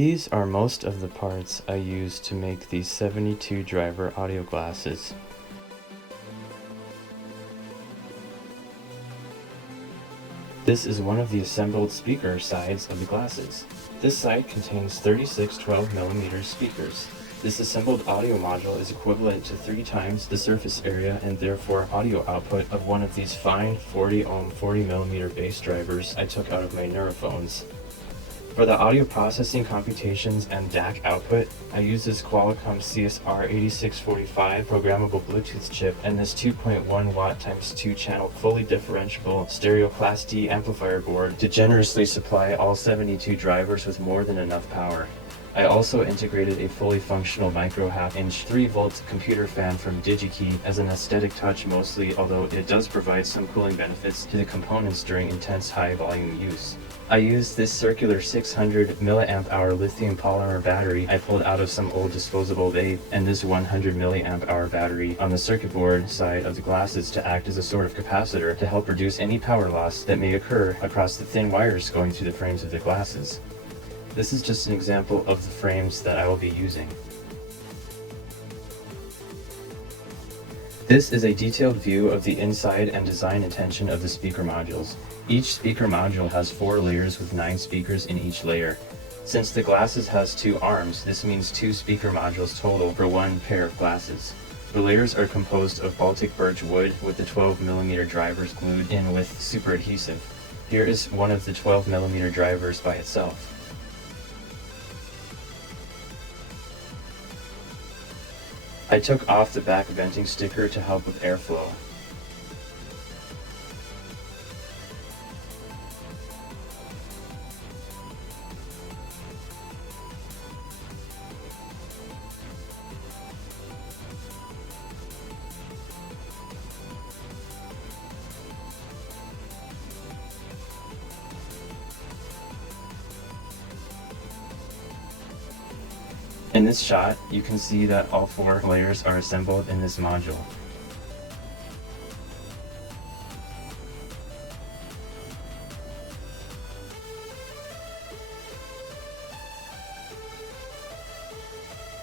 These are most of the parts I used to make these 72 driver audio glasses. This is one of the assembled speaker sides of the glasses. This side contains 36 12mm speakers. This assembled audio module is equivalent to 3 times the surface area and therefore audio output of one of these fine 40 ohm 40mm bass drivers I took out of my Neurophones. For the audio processing computations and DAC output, I use this Qualcomm CSR8645 programmable Bluetooth chip and this 2.1 watt x 2 channel fully differentiable stereo Class D amplifier board to generously supply all 72 drivers with more than enough power. I also integrated a fully functional micro half-inch 3-volt computer fan from DigiKey as an aesthetic touch mostly, although it does provide some cooling benefits to the components during intense high-volume use. I used this circular 600 mAh lithium polymer battery I pulled out of some old disposable vape and this 100 mAh battery on the circuit board side of the glasses to act as a sort of capacitor to help reduce any power loss that may occur across the thin wires going through the frames of the glasses. This is just an example of the frames that I will be using. This is a detailed view of the inside and design intention of the speaker modules. Each speaker module has 4 layers with 9 speakers in each layer. Since the glasses has 2 arms, this means 2 speaker modules total for one pair of glasses. The layers are composed of Baltic birch wood with the 12mm drivers glued in with super adhesive. Here is one of the 12mm drivers by itself. I took off the back venting sticker to help with airflow. In this shot, you can see that all 4 layers are assembled in this module.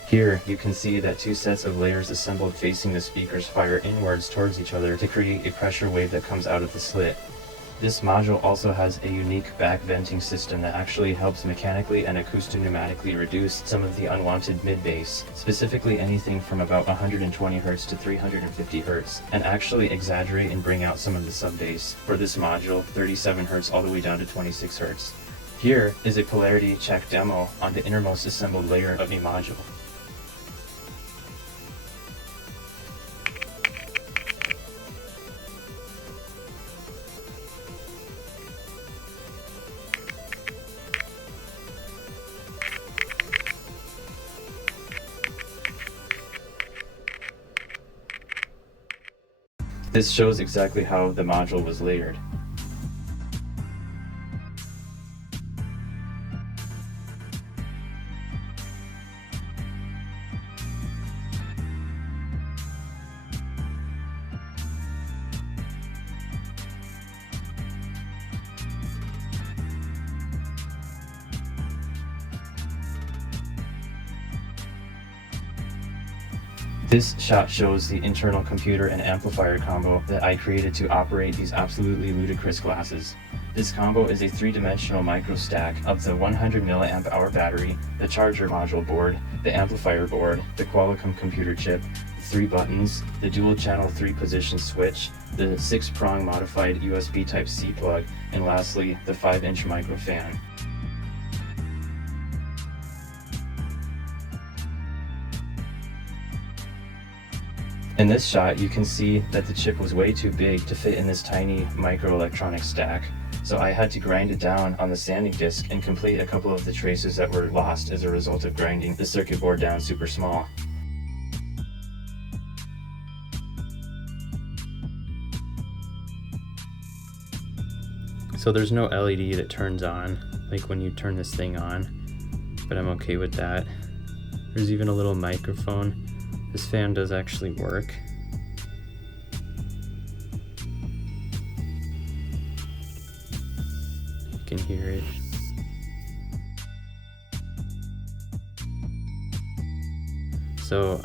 Here, you can see that 2 sets of layers assembled facing the speakers fire inwards towards each other to create a pressure wave that comes out of the slit. This module also has a unique back venting system that actually helps mechanically and acoustic-pneumatically reduce some of the unwanted mid-bass, specifically anything from about 120 Hz to 350 Hz, and actually exaggerate and bring out some of the sub-bass. For this module, 37 Hz all the way down to 26 Hz. Here is a polarity check demo on the innermost assembled layer of a module. This shows exactly how the module was layered. This shot shows the internal computer and amplifier combo that I created to operate these absolutely ludicrous glasses. This combo is a 3-dimensional micro stack of the 100 mAh battery, the charger module board, the amplifier board, the Qualcomm computer chip, the 3 buttons, the dual channel 3-position switch, the 6-prong modified USB Type-C plug, and lastly, the 5-inch micro fan. In this shot, you can see that the chip was way too big to fit in this tiny microelectronic stack, so I had to grind it down on the sanding disc and complete a couple of the traces that were lost as a result of grinding the circuit board down super small. So there's no LED that turns on, like when you turn this thing on, but I'm okay with that. There's even a little microphone. This fan does actually work. You can hear it. So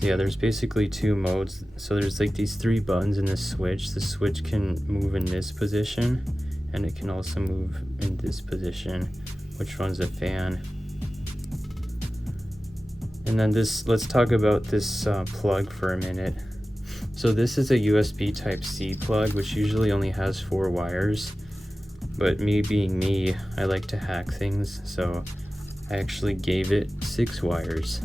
yeah, there's basically two modes. So there's like these three buttons in the switch. The switch can move in this position, and it can also move in this position, which runs a fan. And then let's talk about this plug for a minute. So this is a USB Type-C plug, which usually only has 4 wires. But me being me, I like to hack things, so I actually gave it 6 wires.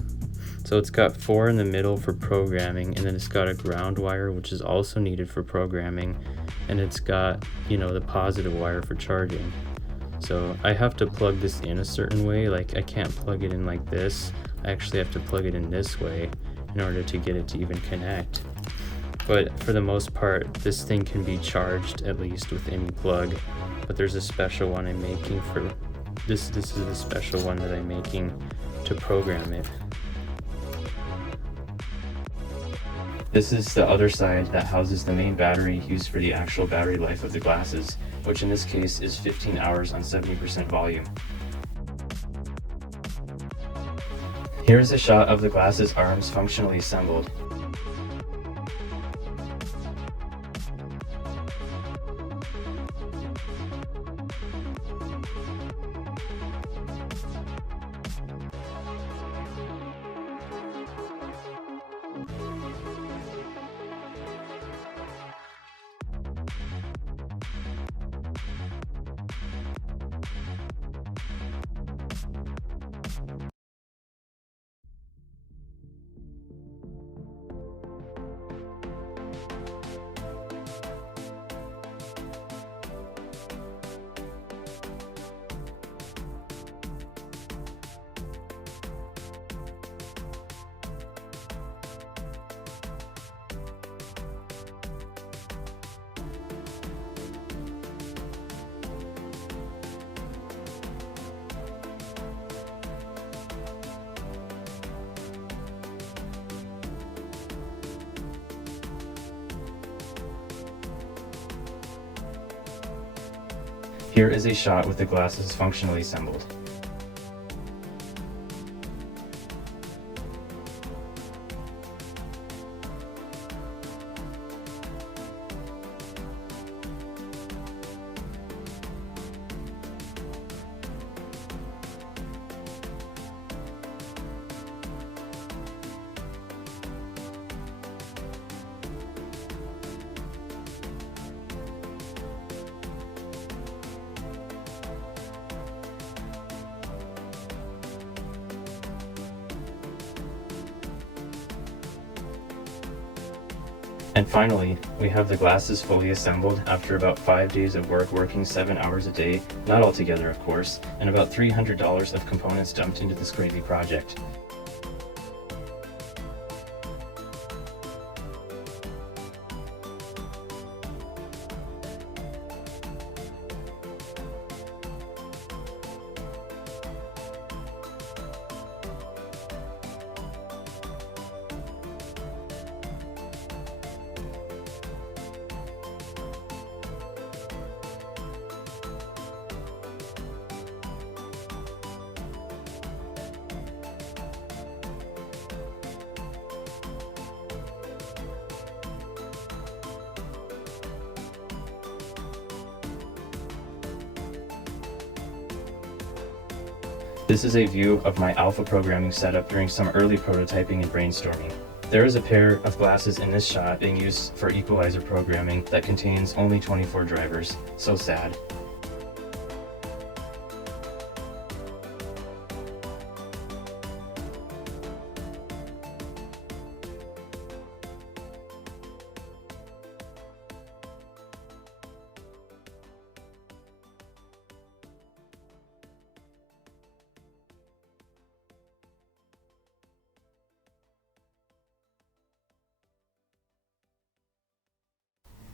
So it's got 4 in the middle for programming, and then it's got a ground wire, which is also needed for programming, and it's got, the positive wire for charging. So I have to plug this in a certain way. Like, I can't plug it in like this. I actually have to plug it in this way in order to get it to even connect. But for the most part, this thing can be charged at least with any plug. But there's a special one I'm making for this. This is the special one that I'm making to program it. This is the other side that houses the main battery used for the actual battery life of the glasses, which in this case is 15 hours on 70% volume. Here's a shot of the glasses arms functionally assembled. Here is a shot with the glasses functionally assembled. And finally, we have the glasses fully assembled after about 5 days of work working 7 hours a day, not all together of course, and about $300 of components dumped into this crazy project. This is a view of my alpha programming setup during some early prototyping and brainstorming. There is a pair of glasses in this shot being used for equalizer programming that contains only 24 drivers. So sad.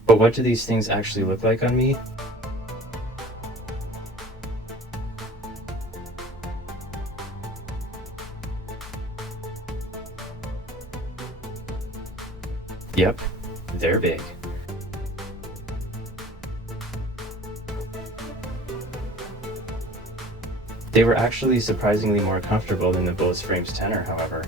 But what do these things actually look like on me? Yep, they're big. They were actually surprisingly more comfortable than the Bose Frames Tenor, however.